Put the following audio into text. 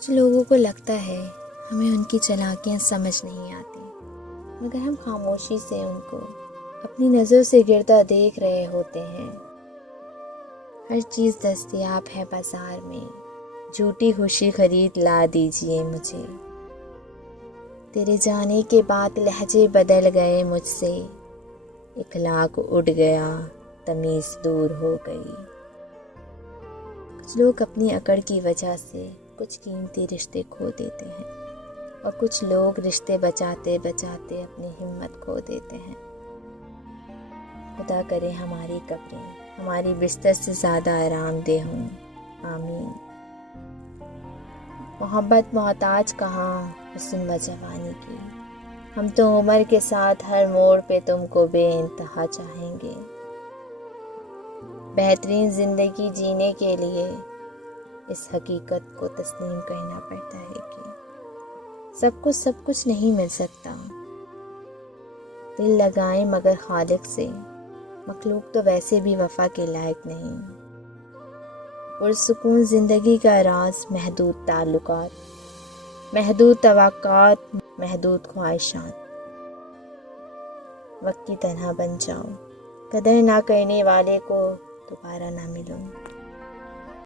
کچھ لوگوں کو لگتا ہے ہمیں ان کی چالاکیاں سمجھ نہیں آتی، مگر ہم خاموشی سے ان کو اپنی نظروں سے گرتا دیکھ رہے ہوتے ہیں۔ ہر چیز دستیاب ہے بازار میں، جھوٹی خوشی خرید لا دیجئے مجھے۔ تیرے جانے کے بعد لہجے بدل گئے مجھ سے، اخلاق اڑ گیا، تمیز دور ہو گئی۔ کچھ لوگ اپنی اکڑ کی وجہ سے کچھ قیمتی رشتے کھو دیتے ہیں، اور کچھ لوگ رشتے بچاتے بچاتے اپنی ہمت کھو دیتے ہیں۔ خدا کرے ہماری قبریں ہماری بستر سے زیادہ آرام دہ ہوں، آمین۔ محبت محتاج کہاں حسن و جوانی کی، ہم تو عمر کے ساتھ ہر موڑ پہ تم کو بے انتہا چاہیں گے۔ بہترین زندگی جینے کے لیے اس حقیقت کو تسلیم کرنا پڑتا ہے کہ سب کچھ نہیں مل سکتا۔ دل لگائیں مگر خالق سے، مخلوق تو ویسے بھی وفا کے لائق نہیں۔ پرسکون زندگی کا راز محدود تعلقات، محدود توقعات، محدود خواہشات۔ وقت کی طرح بن جاؤ، قدر نہ کرنے والے کو دوبارہ نہ ملو۔